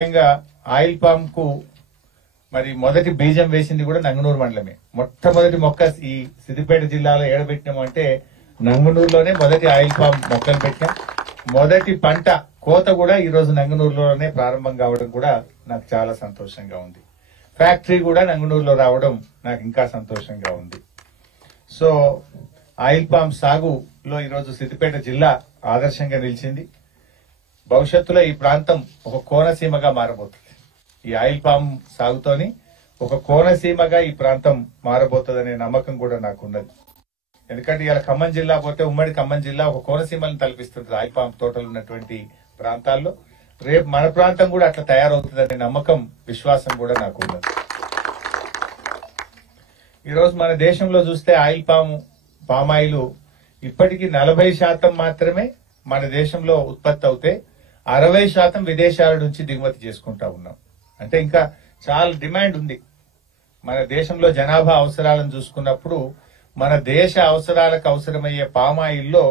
ముఖ్యంగా oil palm కు మరి మొదటి బీజం వేసింది కూడా నంగనూరు మండలమే. మొట్టమొదటి మొక్క ఈ సిద్దిపేట జిల్లాలో ఏడబెట్టినాము అంటే నంగనూరులోనే మొదటి ఆయిల్ పామ్ మొక్కలు పెట్టినాం. మొదటి పంట కోత కూడా ఈ రోజు నంగనూరులోనే ప్రారంభం కావడం కూడా నాకు చాలా సంతోషంగా ఉంది. ఫ్యాక్టరీ కూడా నంగనూరులో రావడం నాకు ఇంకా సంతోషంగా ఉంది. సో ఆయిల్ పామ్ సాగులో ఈరోజు సిద్దిపేట జిల్లా ఆదర్శంగా నిలిచింది. భవిష్యత్తులో ఈ ప్రాంతం ఒక కోనసీమగా మారబోతుంది. ఈ ఆయిల్ పామ్ సాగుతోని ఒక కోనసీమగా ఈ ప్రాంతం మారబోతుందనే నమ్మకం కూడా నాకున్నది. ఎందుకంటే ఇలా ఖమ్మం జిల్లా పోతే ఉమ్మడి ఖమ్మం జిల్లా ఒక కోనసీమలను తలపిస్తుంది ఆయిల్ పామ్ తోటలు ఉన్నటువంటి ప్రాంతాల్లో. రేపు మన ప్రాంతం కూడా అట్లా తయారవుతుందనే నమ్మకం, విశ్వాసం కూడా నాకు ఉన్నది. ఈరోజు మన దేశంలో చూస్తే ఆయిల్ పామాయిల్ ఇప్పటికీ 40% మాత్రమే మన దేశంలో ఉత్పత్తి అవుతే 60% విదేశాల నుంచి దిగుమతి చేసుకుంటా ఉన్నాం. అంటే ఇంకా చాలా డిమాండ్ ఉంది. మన దేశంలో జనాభా అవసరాలను చూసుకున్నప్పుడు మన దేశ అవసరాలకు అవసరమయ్యే పామాయిల్లో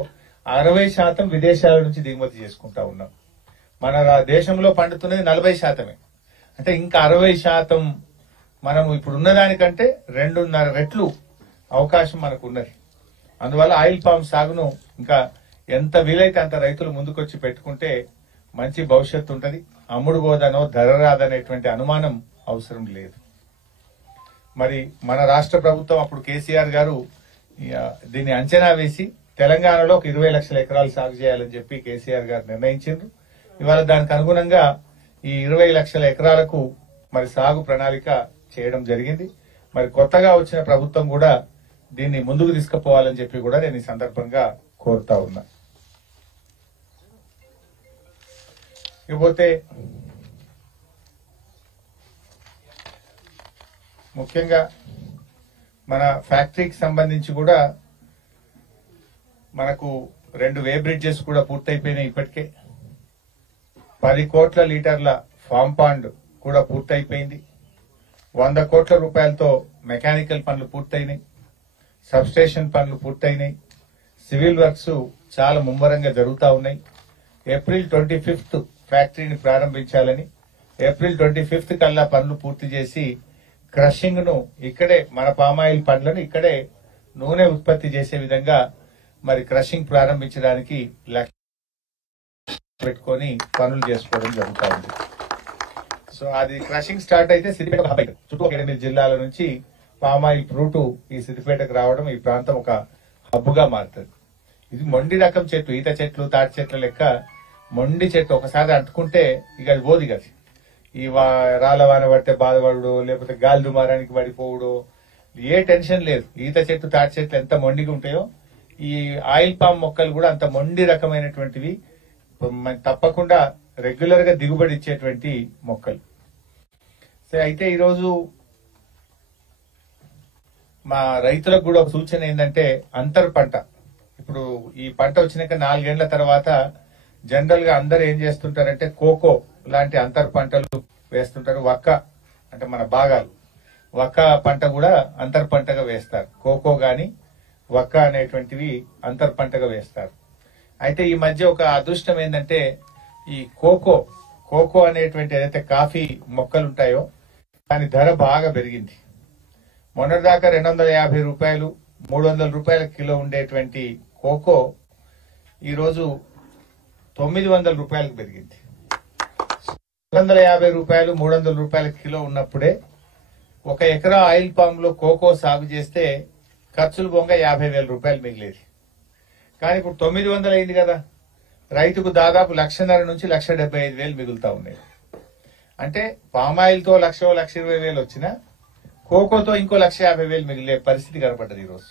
60% విదేశాల నుంచి దిగుమతి చేసుకుంటా ఉన్నాం. మన దేశంలో పండుతున్నది 40%. అంటే ఇంకా 60% మనం ఇప్పుడు ఉన్నదానికంటే 2.5 రెట్లు అవకాశం మనకు ఉన్నది. అందువల్ల ఆయిల్ పామ్ సాగును ఇంకా ఎంత వీలైతే అంత రైతులు ముందుకొచ్చి పెట్టుకుంటే మంచి భవిష్యత్తు ఉంటది. అమ్ముడు పోదనో ధర రాదనేటువంటి అనుమానం అవసరం లేదు. మరి మన రాష్ట్ర ప్రభుత్వం అప్పుడు కేసీఆర్ గారు దీన్ని అంచనా వేసి తెలంగాణలో 20 లక్షల ఎకరాలు సాగు చేయాలని చెప్పి కేసీఆర్ గారు నిర్ణయించారు. ఇవాళ దానికి అనుగుణంగా ఈ 20 లక్షల ఎకరాలకు మరి సాగు ప్రణాళిక చేయడం జరిగింది. మరి కొత్తగా వచ్చిన ప్రభుత్వం కూడా దీన్ని ముందుకు తీసుకుపోవాలని చెప్పి కూడా నేను ఈ సందర్భంగా కోరుతా ఉన్నా. ఇకపోతే ముఖ్యంగా మన ఫ్యాక్టరీకి సంబంధించి కూడా మనకు 2 వే బ్రిడ్జెస్ కూడా పూర్తయిపోయినాయి. ఇప్పటికే 10 కోట్ల లీటర్ల ఫామ్ పాండ్ కూడా పూర్తయిపోయింది. 100 కోట్ల రూపాయలతో మెకానికల్ పనులు పూర్తయినాయి. సబ్స్టేషన్ పనులు పూర్తయినాయి. సివిల్ వర్క్స్ చాలా ముమ్మరంగా జరుగుతూ ఉన్నాయి. ఏప్రిల్ 25 ఫ్యాక్టరీని ప్రారంభించాలని, ఏప్రిల్ 25 కల్లా పనులు పూర్తి చేసి క్రషింగ్ ను ఇక్కడే మన పామాయిల్ పండ్లను ఇక్కడే నూనె ఉత్పత్తి చేసే విధంగా మరి క్రషింగ్ ప్రారంభించడానికి పెట్టుకొని పనులు చేసుకోవడం జరుగుతూ ఉంది. సో అది క్రషింగ్ స్టార్ట్ అయితే సిద్దిపేట చుట్టూ 8 జిల్లాల నుంచి పామాయిల్ ఫ్రూట్ ఈ సిద్దిపేటకు రావడం, ఈ ప్రాంతం ఒక హబ్బుగా మారుతుంది. ఇది మొండి రకం చెట్టు, ఈత చెట్లు, తాటి చెట్ల లెక్క మొండి చెట్టు. ఒకసారి అంటుకుంటే ఇక అది పోదు. కదా ఈ రాళ్ళ వాన పడితే బాధపడు, లేకపోతే గాలి దుమారానికి పడిపోవడు, ఏ టెన్షన్ లేదు. ఈత చెట్టు, తాటి చెట్లు ఎంత మొండిగా ఉంటాయో ఈ ఆయిల్ పామ్ మొక్కలు కూడా అంత మొండి రకమైనటువంటివి, తప్పకుండా రెగ్యులర్ గా దిగుబడి ఇచ్చేటువంటి మొక్కలు. సో అయితే ఈరోజు మా రైతులకు కూడా ఒక సూచన ఏంటంటే అంతర్ పంట. ఇప్పుడు ఈ పంట వచ్చినాక 4 ఏళ్ల తర్వాత జనరల్ గా అందరు ఏం చేస్తుంటారంటే కోకో లాంటి అంతర్ పంటలు వేస్తుంటారు. వక్క అంటే మన భాగాలు, వక్క పంట కూడా అంతర్ పంటగా వేస్తారు. కోకో గాని వక్క అనేటువంటివి అంతర్ పంటగా వేస్తారు. అయితే ఈ మధ్య ఒక అదృష్టం ఏంటంటే ఈ కోకో అనేటువంటి ఏదైతే కాఫీ మొక్కలు ఉంటాయో దాని ధర బాగా పెరిగింది. మొన్నటిదాకా 250 రూపాయలు, 300 రూపాయల కిలో ఉండేటువంటి కోకో ఈరోజు 900 రూపాయలకు పెరిగింది. 250 రూపాయలు, 300 రూపాయల కిలో ఉన్నప్పుడే 1 ఎకరా ఆయిల్ పామ్ లో కోకో సాగు చేస్తే ఖర్చులు బొంగ 50,000 రూపాయలు మిగిలేది. కానీ ఇప్పుడు 900 అయింది కదా, రైతుకు దాదాపు 1,50,000 నుంచి 1,75,000 మిగులుతా ఉన్నాయి. అంటే పామాయిల్ తో 1,20,000 వచ్చినా కోకోతో ఇంకో 1,50,000 మిగిలే పరిస్థితి కనపడ్డది ఈరోజు.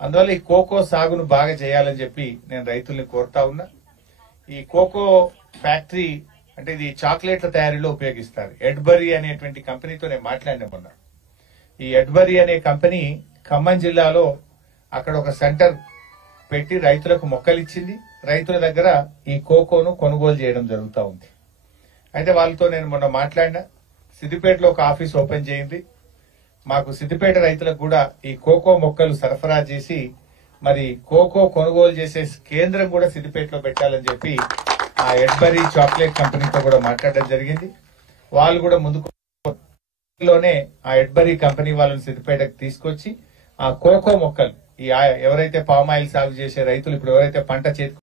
అందువల్ల ఈ కోకో సాగును బాగా చేయాలని చెప్పి నేను రైతుల్ని కోరుతా ఉన్నా. ఈ కోకో ఫ్యాక్టరీ అంటే ఇది చాక్లెట్ల తయారీలో ఉపయోగిస్తారు. ఎడ్బరీ అనేటువంటి కంపెనీతో నేను మాట్లాడినా మొన్న. ఈ ఎడ్బరీ అనే కంపెనీ ఖమ్మం జిల్లాలో అక్కడ ఒక సెంటర్ పెట్టి రైతులకు మొక్కలు ఇచ్చింది. రైతుల దగ్గర ఈ కోకోను కొనుగోలు చేయడం జరుగుతూ ఉంది. అయితే వాళ్ళతో నేను మొన్న మాట్లాడినా, సిద్దిపేటలో ఒక ఆఫీస్ ఓపెన్ చేయండి, మాకు సిద్దిపేట రైతులకు కూడా ఈ కోకో మొక్కలు సరఫరా చేసి మరి కోకో కొనుగోలు చేసే కేంద్రం కూడా సిద్దిపేటలో పెట్టాలని చెప్పి ఆ ఎడ్బరీ చాక్లెట్ కంపెనీతో కూడా మాట్లాడడం జరిగింది. వాళ్ళు కూడా ముందుకు లోనే ఆ ఎడ్బరీ కంపెనీ వాళ్ళని సిద్దిపేటకు తీసుకొచ్చి ఆ కోకో మొక్కలు ఎవరైతే పామ్ ఆయిల్ సాగు చేసే రైతులు ఇప్పుడు ఎవరైతే పంట చేతి